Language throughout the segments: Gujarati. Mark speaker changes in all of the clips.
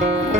Speaker 1: Thank you.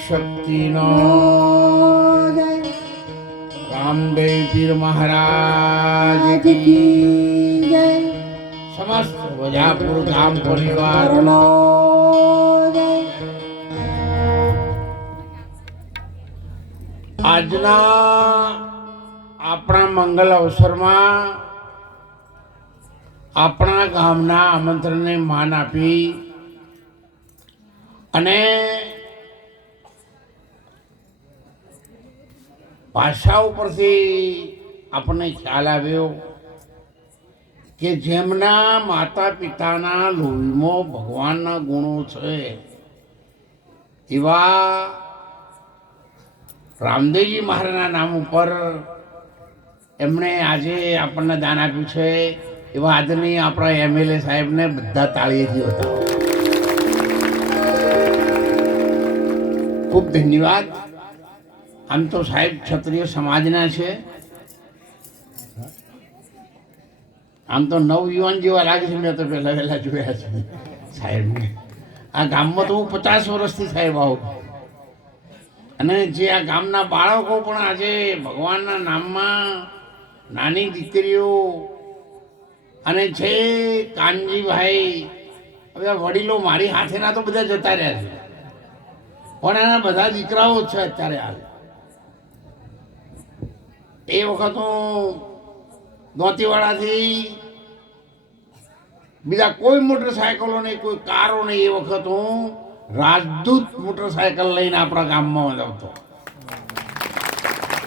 Speaker 1: શક્તિનો રામદેવ પીર મહારાજ કી સમસ્ત વજાપુર ગામ પરિવારનો આજના આપણા મંગલ અવસરમાં આપણા ગામના આમંત્રણને માન આપી અને ભાષા ઉપરથી આપણને ખ્યાલ આવ્યો કે જેમના માતા પિતાના લોહીમાં ભગવાનના ગુણો છે, એવા રામદેવજી મહારાજના નામ ઉપર એમણે આજે આપણને દાન આપ્યું છે, એવા આદરણીય આપણા એમએલએ સાહેબને બધા તાળીએથી બતાવો ખૂબ ધન્યવાદ. આમ તો સાહેબ ક્ષત્રિય સમાજના છે. આમ તો નવયુવાન જેવા લાગે છે, મેં તો પહેલાં પહેલાં જોયા છે. સાહેબને આ ગામમાં તો હું પચાસ વર્ષથી સાહેબ આવું અને જે આ ગામના બાળકો પણ આજે ભગવાનના નામમાં નાની દીકરીઓ અને છે કાનજીભાઈ, હવે આ વડીલો મારી હાથેના તો બધા જતા રહ્યા છે. પણ એના બધા દીકરાઓ છે અત્યારે હાલ. એ વખત હું નોતીવાડાથી બીજા કોઈ મોટરસાયકલો નહીં કોઈ કારો નહીં એ વખત હું રાજદૂત મોટરસાયકલ લઈને આપણા ગામમાં આવતો.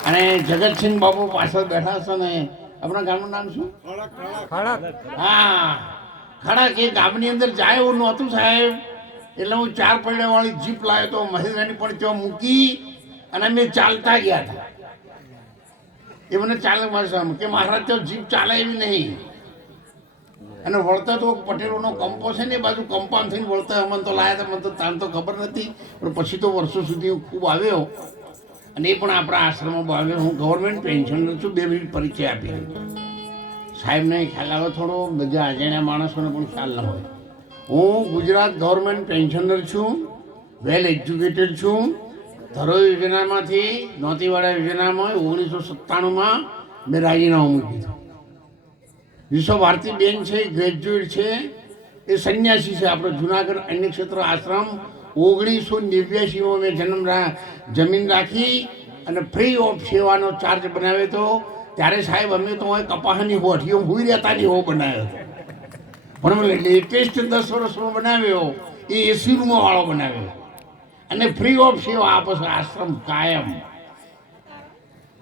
Speaker 1: અને જગતસિંહ બાબુ પાછળ બેઠા છે ને આપણા ગામનું નામ શું? હા ખડાક. એ ગામની અંદર જાય એવું નહોતું સાહેબ. એટલે હું ચાર પૈડાવાળી જીપ લાવ્યો તો મહેન્દ્રની પણ ત્યાં મૂકી અને અમે ચાલતા ગયા હતા. એ મને ચાલે મારશે કે મહારાજ તો જીભ ચાલે એવી નહીં. અને વળતા તો પટેલોનો કંપો છે ને એ બાજુ કંપામ થઈને વળતા, અમને તો લાયા હતા મને તો તાન તો ખબર નથી, પણ પછી તો વર્ષો સુધી હું ખૂબ આવ્યો. અને એ પણ આપણા આશ્રમમાં આવ્યો. હું ગવર્મેન્ટ પેન્શનર છું, બે મિનિટ પરિચય આપી સાહેબને ખ્યાલ આવે થોડો, બધા અજાણ્યા માણસોને પણ ખ્યાલ ન હોય. હું ગુજરાત ગવર્મેન્ટ પેન્શનર છું વેલ એજ્યુકેટેડ છું ધરો યોજનામાંથી નોતીવાડા યોજનામાં ઓગણીસો સત્તાણુંમાં મેં રાજીનામું મૂકી દીધું વિશ્વ ભારતી બેન છે ગ્રેજ્યુએટ છે, એ સંન્યાસી છે, આપણો જુનાગઢ અન્ય ક્ષેત્ર આશ્રમ. ઓગણીસો નેવ્યાસીમાં મેં જન્મ જમીન રાખી અને ફ્રી ઓફ સેવાનો ચાર્જ બનાવ્યો હતો. ત્યારે સાહેબ, અમે તો કપાહની હોઠીઓ હુઈ રહેતા ની હો બનાવ્યો હતો. પણ લેટેસ્ટ દસ વર્ષમાં બનાવ્યો. એ એસી રૂમવાળો બનાવ્યો. અને ફ્રી ઓફ સેવા આપે છે આશ્રમ કાયમ.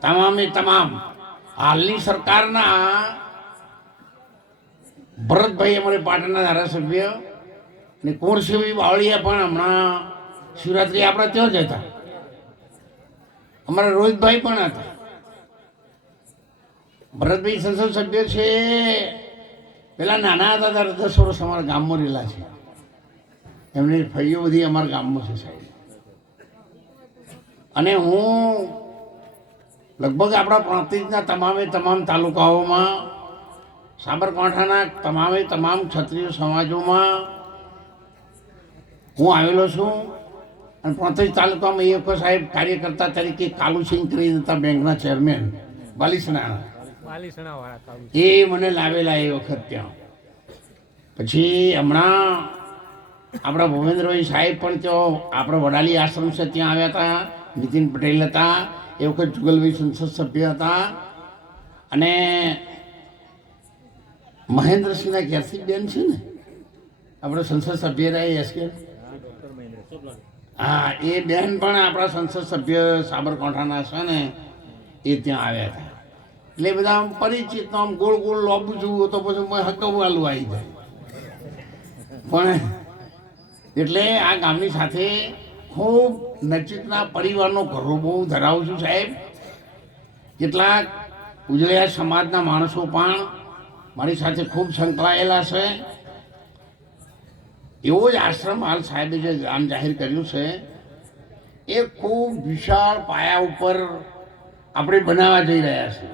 Speaker 1: તમામે તમામ. હાલની સરકારના ભરતભાઈ અમારે પાટણના ધારાસભ્ય અને કુંવરસિંહભાઈ બાવળિયા પણ હમણાં શિવરાત્રી આપણે ત્યાં જ હતા. અમારા રોહિતભાઈ પણ હતા. ભરતભાઈ સંસદ સભ્ય છે. પેલા નાના હતા ત્યારે દસ વર્ષ અમારા ગામમાં રહેલા છે. એમની ફૈયો બધી અમારા ગામમાં છે સાહેબ. અને હું લગભગ આપણા પ્રાંતિજના તમામે તમામ તાલુકાઓમાં સાબરકાંઠાના તમામે તમામ ક્ષત્રિય સમાજોમાં હું આવેલો છું. અને પ્રાંતિજ તાલુકામાં એ વખત સાહેબ કાર્યકર્તા તરીકે કાલુસિંહ કરીને હતા બેંકના ચેરમેન
Speaker 2: બાલીસણા.
Speaker 1: એ મને લાવેલા એ વખત ત્યાં. પછી હમણાં આપણા ભૂપેન્દ્રભાઈ સાહેબ પણ ત્યાં આપણો વડાલી આશ્રમ છે ત્યાં આવ્યા હતા. નીતિન પટેલ હતા, એ વખત જુગલભાઈ સંસદ સભ્ય હતા. અને મહેન્દ્રસિંહના ઘેરથી બેન છે ને? આપણે સંસદ સભ્ય રહ્યા એસકે હા, એ બેન પણ આપણા સંસદ સભ્ય સાબરકાંઠાના છે ને, એ ત્યાં આવ્યા હતા. એટલે બધા આમ પરિચિત આમ ગોળ ગોળ લોબું જુઓ તો પછી હકવાલું આવી જાય. પણ એટલે આ ગામની સાથે ખૂબ નજીકના પરિવારનો ઘરો ધરાવું છું, સાહેબ. કેટલાક ઉજળિયા સમાજના માણસો પણ મારી સાથે ખૂબ સંકળાયેલા છે. એવો જ આશ્રમ હાલ સાહેબે જે ગામ જાહેર કર્યું છે, એ ખૂબ વિશાળ પાયા ઉપર આપણે બનાવવા જઈ રહ્યા છીએ.